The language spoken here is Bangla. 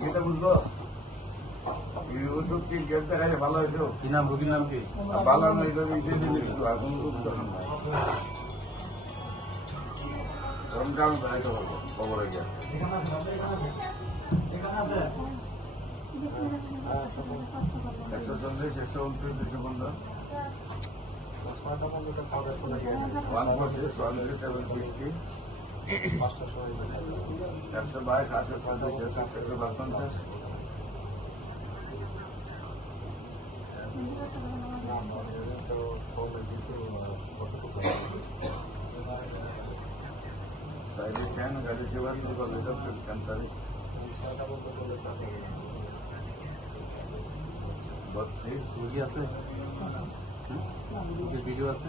খেতে বুঝলো ওষুধ কি গেম দেখাইলে ভালো হয়েছে। কি নাম রোগীর নাম কি? ভালো নয় এখন রমজান দেখাইতে পারবো খবরে গিয়ে। 140, 129, 215 146, 760 122, 835, 150 Sailisan, Galisiwa, Silvavita, Cantaris 32 রোগী আছে, ভিডিও আছে।